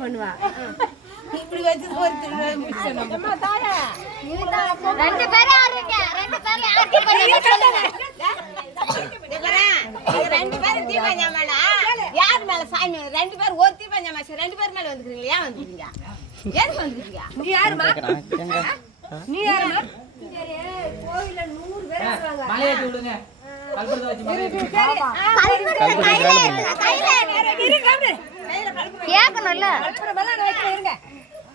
பண்ணுவா இப்படி வச்சு ஒரு ரெண்டு பேரும் ஆடுறீங்க ரெண்டு பேரும் ஆட்டி பண்ணி ரெண்டு பேரும் யார் மேல சாமி ரெண்டு பேரும் ஒரு தீபம் ரெண்டு பேர் மேல வந்துக்கிறீங்களா ஏன் வந்துக்கிறீங்க ஏன் வந்துக்கிறீங்க நீ யாருமா நீ யாருமா கோயில்ல நூறு பேர் மலையேற்றி விடுங்க.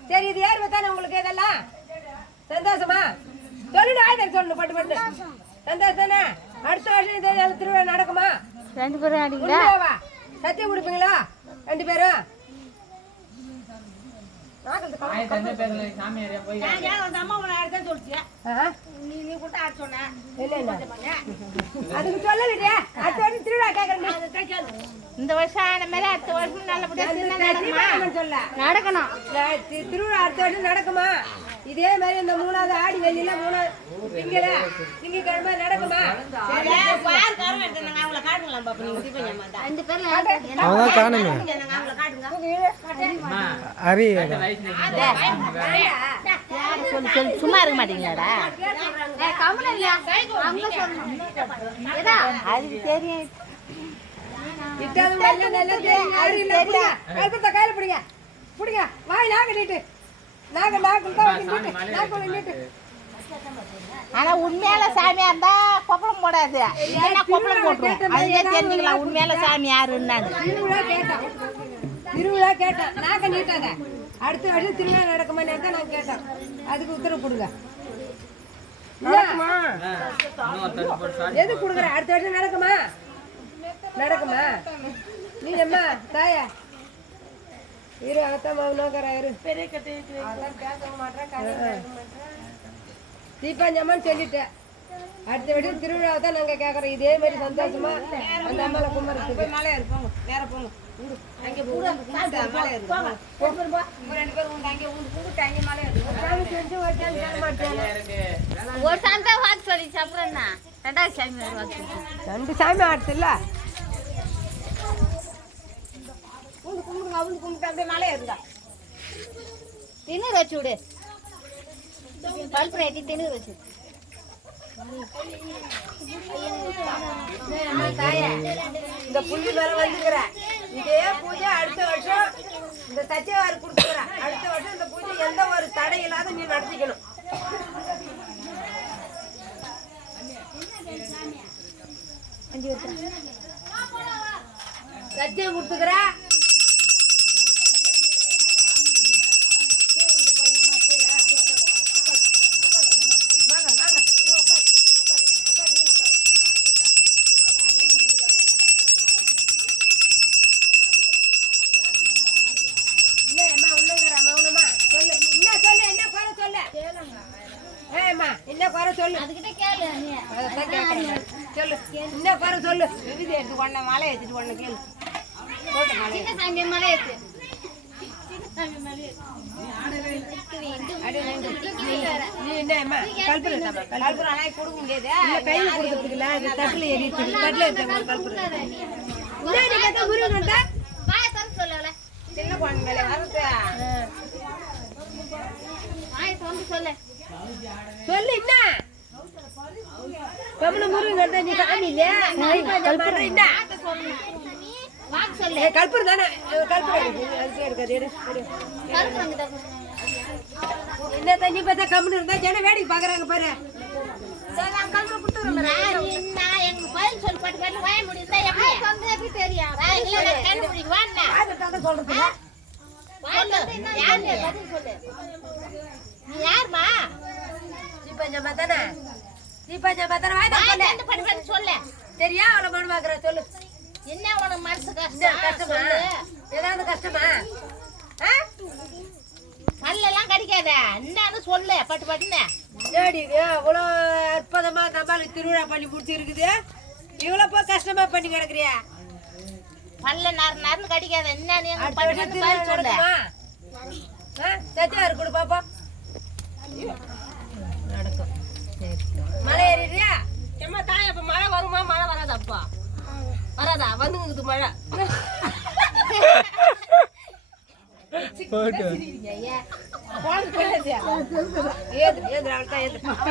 சரி. இது யார் வைத்தானே உங்களுக்கு இதெல்லாம் சந்தோஷமா? சொல்லுடு ஆயுதம் சொல்லணும் பட்டு பட்டு. சந்தோஷம் தானே அடுத்த வருஷம் இதே திருவிழா நடக்குமா? ரெண்டு பேரும் சத்தியம் கொடுப்பீங்களா? ரெண்டு பேரும்? இந்த வருஷம் ஆன மாதிரி அடுத்த வருஷம் நல்லபடியா நடக்கணும். திருவிழா அடுத்த வருஷம் நடக்குமா? இதே மாதிரி இந்த மூணாவது ஆடி வெள்ளியில மூணாவது திங்கள திங்கக்கிழமை நடக்குமா? நாங்க பாப்பா நீங்க ரெண்டு பேரும் அவதான் காணுமே. நாங்க அரி. சும்மா இருக்க மாட்டீங்களாடா? அது தெரியும். கையில பிடிங்க. பிடிங்க. வாய் நாக நீட்டு. நாக நாக்கு நாக்கு நீட்டு. ஆனா உண்மையால சாமியா இருந்தா கொப்பளம் போடாது. இல்லைன்னா கொப்பளம் போட்டுரும் அதுவே தெரிஞ்சுக்கலாம் உண்மையால சாமி யாருன்னு திருவிழா கேட்டோம் நாக்க நீட்டாத அடுத்த வருஷம் திருவிழா நடக்குமா தான் நான் கேட்டோம் அதுக்கு உத்தரவு கொடுங்க. எது கொடுக்குற? அடுத்த வருஷம் நடக்குமா? நடக்குமா? நீ அம்மா தாயா. இரு அகத்தான் நோக்கற இரு அதான் பேச மாட்டேன் தீபாஞ்சம்மான்னு சொல்லிட்டேன் அடுத்த வருஷம் திருவிழாவை தான் நாங்கள் கேட்குறோம் இதே மாதிரி சந்தோஷமா அந்த அம்மாவை கும்பிட்றதுக்கு. மலை இருப்போங்க நேர போங்க. அங்க ஒரு சாமி வாக்கு சொல்லிச்சு. அப்புறம் என்ன? ரெண்டாவது சாமி வேறு வாக்கு ரெண்டு சாமி உண்டு கும்பிடுங்க அவங்க கும்பிட்டு அப்படியே மலை இருந்தா திணறு வச்சு விடு. பல்ப் ஏற்றி திணறு வச்சு. இந்த புள்ளி மேல வந்துக்கிற இதே பூஜை அடுத்த வருஷம் இந்த சத்தியவாரி கொடுத்துக்கிற அடுத்த வருஷம் இந்த பூஜை எந்த ஒரு தடை இல்லாத நீ நடத்திக்கணும் சத்தியம் கொடுத்துக்கிற ஏம்மா என்ன குறை சொல்லு. அதுகிட்ட கேளு நீ அதைத்தான் கேட்கறேன் சொல்லு. என்ன குறை சொல்லு. விபூதி எடுத்து கொண்ட மலை கொண்ட கேளு மேலே சின்ன சாமி மேலே சின்ன குழந்தை சொல்லு. சொல்லு என்ன? கமல முருகன் வந்தா நீ காமி இல்லையா கல்புரு என்ன? சொல்லு கல்புரு தானே? கல்புரு என்ன தண்ணி பார்த்தா கம்முன்னு இருந்தா ஜனம் வேடிக்கை பாக்குறாங்க பாரு. சொல்றது? நீ? நீ யாருமா? தீபஞ்சமா தானே தீபஞ்சமா தானே வாய் சொல்லு சொல்லு. சரியா அவளை மனு பாக்குற சொல்லு. என்ன உனக்கு மனசு என்ன கஷ்டம்? கஷ்டமா ஏதாவது கஷ்டமா? பல்லெல்லாம் கடிக்காத. என்னன்னு சொல்லு பட்டு பட்டுன்னு. ஏடி இது? அவ்வளோ அற்புதமா நம்மளுக்கு திருவிழா பண்ணி முடிச்சிருக்குது. இவ்வளோ போய் கஷ்டமா பண்ணி கிடக்குறியா? பல்ல நறு நறுன்னு கடிக்காத. திருவிழா பதில் சொல்லு நடக்குமா ஆ? சத்தியாரு கொடு பாப்பா நடக்கும் இப்போ வராதா? வந்துங்குது மழை. குழந்தை சொல்லுது ஏது ஏது அவள் தான் ஏது?